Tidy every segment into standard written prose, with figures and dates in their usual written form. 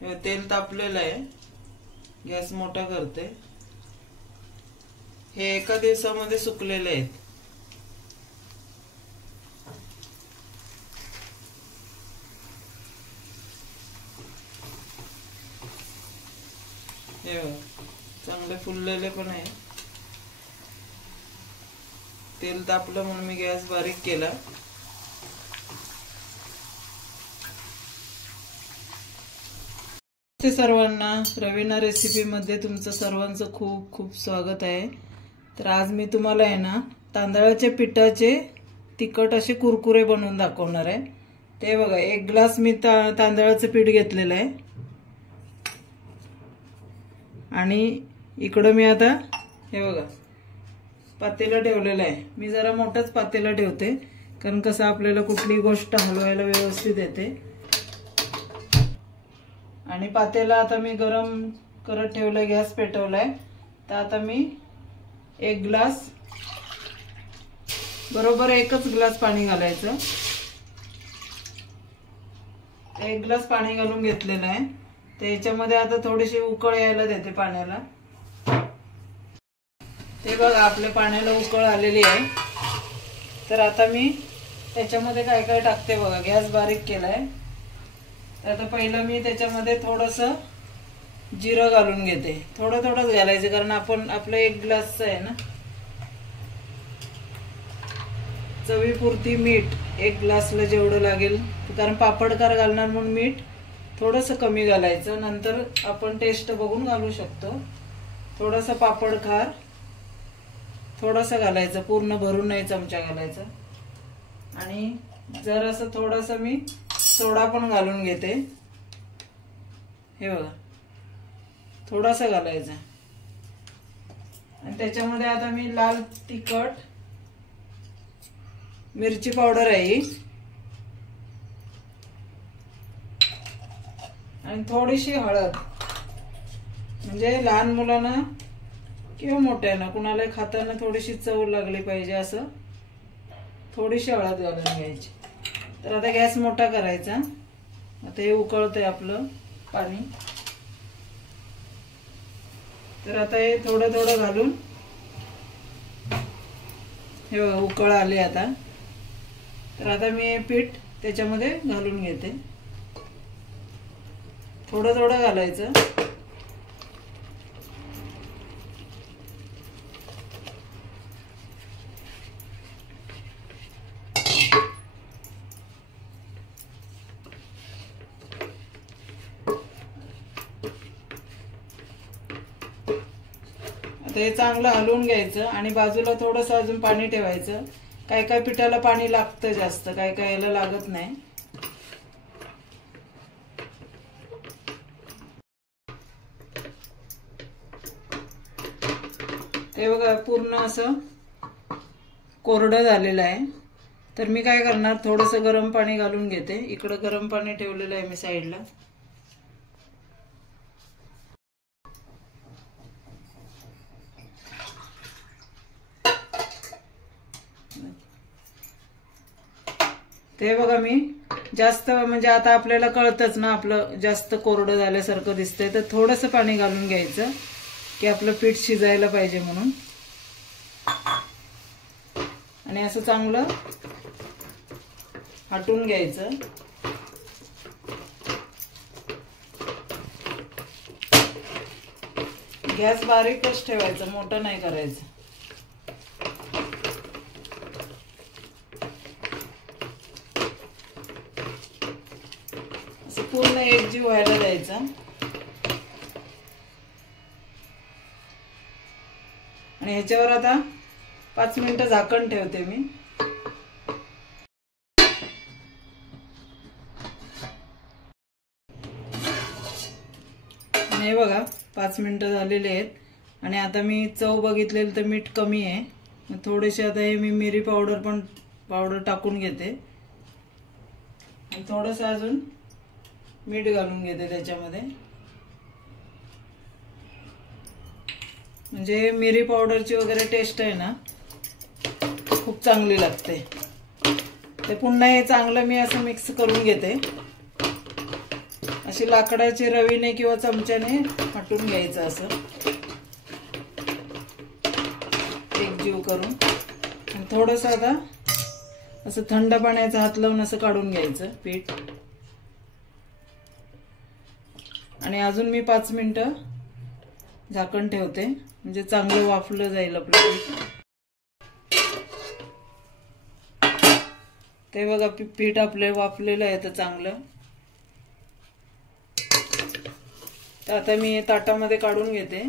तेल तापलेलं आहे, गॅस मोठा करते। हे एका दिवसामध्ये सुकलेले आहेत। हे चांगले फुललेले पण आहे। तेल तापलं म्हणून मी गॅस बारीक केला। सर्वांना रवीना रेसिपी मध्ये तुमचं सर्वांचं खूप खूप स्वागत आहे। तर आज मी तुम्हाला आहे ना तांदळाच्या पिठाचे तिखट असे कुरकुरे बनवून दाखवणार आहे। ते बघा, 1 ग्लास मी तांदळाचं पीठ घेतलेलं आहे आणि इकडे मी आता हे बघा पातेला ठेवलेला आहे। मी जरा मोठाच पातेला ठेवते कारण कसं आपल्याला कुठली गोष्ट हलवायला व्यवस्थित येते। आणि पातेला आता मी गरम करत ठेवलाय, गॅस पेटवलाय। तर आता मी 1 ग्लास बरोबर 1च ग्लास पाणी घालायचं। 1 ग्लास पाणी घालून घेतलेलं आहे। तर याच्यामध्ये आता थोडीशी उकळ यायला देते पाण्याला। ते बघा आपल्या पाण्याला उकळ आलेली आहे। तर आता मी त्याच्यामध्ये काय काय टाकते बघा, गॅस बारीक केलाय। तर आता पहिलं मी त्याच्यामध्ये थोडंसं जिरं घालून घेते। थोडं थोडंच घालायचं कारण आपण आपलं 1 ग्लासचं आहे ना। चवीपुरती मीठ, 1 ग्लासला जेवढं लागेल, कारण पापडकार घालणार म्हणून मीठ थोडंसं कमी घालायचं, नंतर आपण टेस्ट बघून घालू शकतो। थोडंसं पापडखार थोडंसं घालायचं, पूर्ण भरून नाही चमचा घालायचा। आणि जर असं थोडंसं मी सोडा पण घालून घेते। हे बघा थोडंसं घालायचं। आणि त्याच्यामध्ये आता मी लाल तिखट, मिरची पावडर आहे आणि थोडीशी हळद, म्हणजे लहान मुलांना किंवा मोठ्यांना कुणाला खाताना थोडीशी चव लागली पाहिजे असं थोडीशी हळद घालून घ्यायची। तर आता गॅस मोठा करायचा। आता हे उकळतंय आपलं पाणी। तर आता हे थोडं थोडं घालून हे बघा उकळ आले आता। तर आता मी हे पीठ त्याच्यामध्ये घालून घेते। थोडं थोडं घालायचं। आता हे चांगलं हलवून घ्यायचं आणि बाजूला थोडंसं अजून पाणी ठेवायचं। काय काय पिठाला पाणी लागतं जास्त, काय काय याला लागत नाही। हे बघा पूर्ण असं कोरडं झालेलं आहे। तर मी काय करणार, थोडंसं गरम पाणी घालून घेते। इकडं गरम पाणी ठेवलेलं आहे मी साईडला। ते बघा मी जास्त, म्हणजे आता आपल्याला कळतच ना आपलं जास्त कोरडं झाल्यासारखं दिसतंय, तर थोडंसं पाणी घालून घ्यायचं की आपलं पीठ शिजायला पाहिजे म्हणून। आणि असं चांगलं हटून घ्यायचं। गॅस बारीकच ठेवायचा, मोठं नाही करायचं। असं पूर्ण एकजीव व्हायला द्यायचा। आणि ह्याच्यावर आता 5 मिनिटं झाकण ठेवते मी। हे बघा 5 मिनिटं झालेले आहेत आणि आता मी चव बघितलेली तर मीठ कमी आहे। मग थोडेसे आता हे मी मिरी पावडर टाकून घेते आणि थोडंसं अजून मीठ घालून घेते त्याच्यामध्ये। म्हणजे मिरी पावडरची वगैरे टेस्ट आहे ना खूप चांगली लागते। ते पुन्हा हे चांगलं मी असं मिक्स करून घेते। अशी लाकडाची रवीने किंवा चमच्याने हटून घ्यायचं असं एकजीव करून. थोडंसं आता असं थंड पाण्याचा हात लावून असं काढून घ्यायचं पीठ. आणि अजून मी 5 मिनिटं झाकण ठेवते म्हणजे चांगलं वाफलं जाईल आपलं पीठ. ते बघा पीठ आपलं वाफलेलं आहे तर चांगलं. तर आता मी हे ताटामध्ये काढून घेते.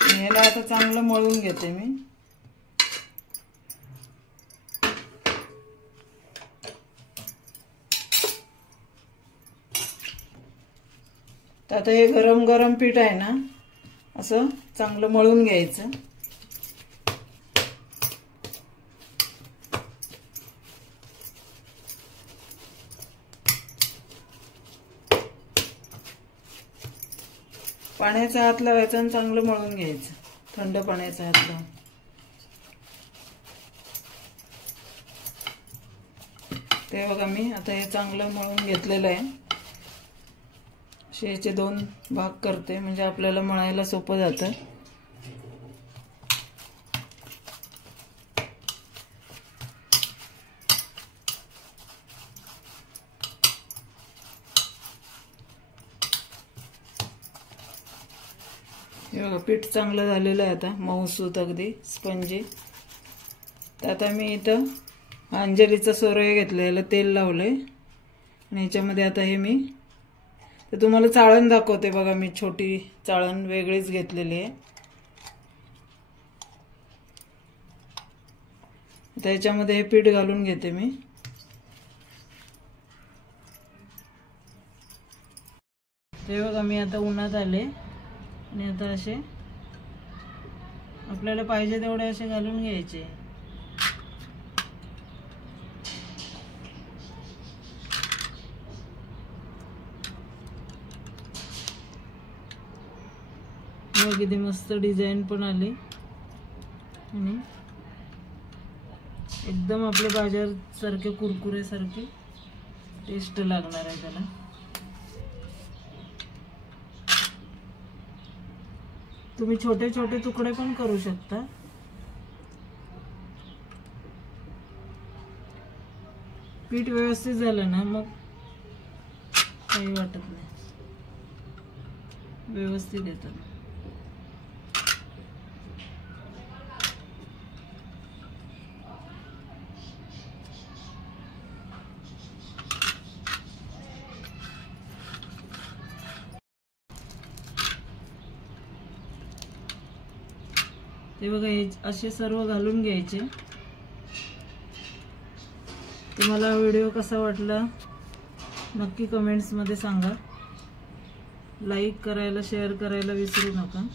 ह्याला आता चांगलं मळून घेते मी. तर आता हे गरम गरम पीठ आहे ना असं चांगलं मळून घ्यायचं. पाण्याचा हात लावायचा आणि चांगलं मळून घ्यायचं. थंड पाण्याचा हात लावून. ते बघा मी आता हे चांगलं मळून घेतलेलं आहे. याचे 2 भाग करते म्हणजे आपल्याला मळायला सोपं जातं. हे बघा पीठ चांगलं झालेलं आहे आता मऊसूत अगदी स्पंजी. तर आता मी इथं अंजलीचं सोरय घेतलेलं तेल लावलंय आणि ह्याच्यामध्ये आता हे मी तर तुम्हाला चाळण दाखवते बघा. मी छोटी चाळण वेगळीच घेतलेली आहे. त्याच्यामध्ये हे पीठ घालून घेते मी. ते बघा मी आता उन्हात आले आणि आता असे आपल्याला पाहिजे तेवढे असे घालून घ्यायचे. किती मस्त डिझाईन पण आली आणि एकदम आपले बाजार सारखे कुरकुरे सारखे टेस्ट लागणार आहे त्याला. तुम्ही छोटे छोटे तुकडे पण करू शकता. पीठ व्यवस्थित झालं ना मग काही वाटत नाही, व्यवस्थित येतं. ते बघा हे असे सर्व घालून घ्यायचे. तुम्हाला व्हिडिओ कसा वाटला नक्की कमेंट्स मध्ये सांगा. लाईक करायला शेअर करायला विसरू नका.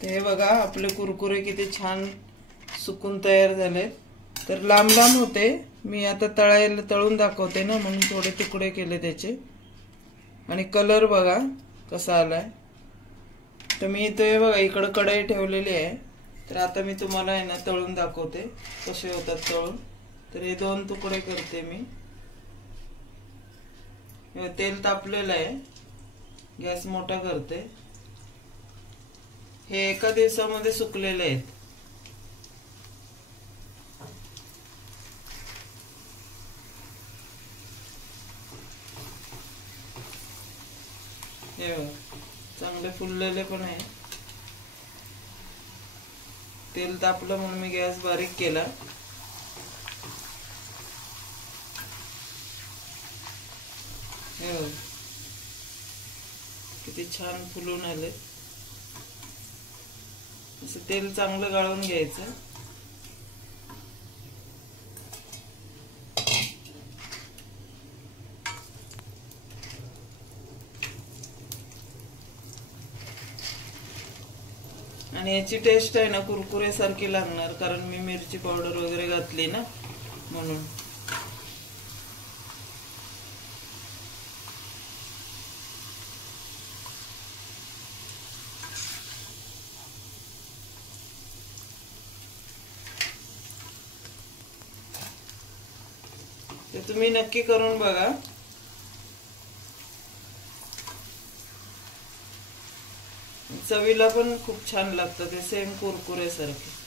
ते बघा आपले कुरकुरे किती छान सुकून तयार झाले. तर लांब लांब होते. मी आता तळून दाखवते ना म्हणून थोडे तुकडे केले त्याचे. आणि कलर बघा कसा आलाय. तर मी इथे बघा इकडे कढई ठेवलेली आहे. तर आता मी तुम्हाला आहे ना तळून दाखवते कसे होतात तळून. तर हे 2 तुकडे करते मी. तेल तापलेलं आहे. गॅस मोठा करते. हे एका दिवसामध्ये सुकलेले आहेत. हे चांगले फुललेले पण आहे. तेल तापलं म्हणून मी गॅस बारीक केला. किती छान फुलून आले. असं तेल चांगलं गाळून घ्यायचं. आणि याची टेस्ट आहे ना कुरकुरेसारखी लागणार, कारण मी मिरची पावडर वगैरे घातली ना म्हणून. ते तुम्ही नक्की करून बघा. चवीला पण खूप छान लागतं ते, सेम कुरकुरेसारखे.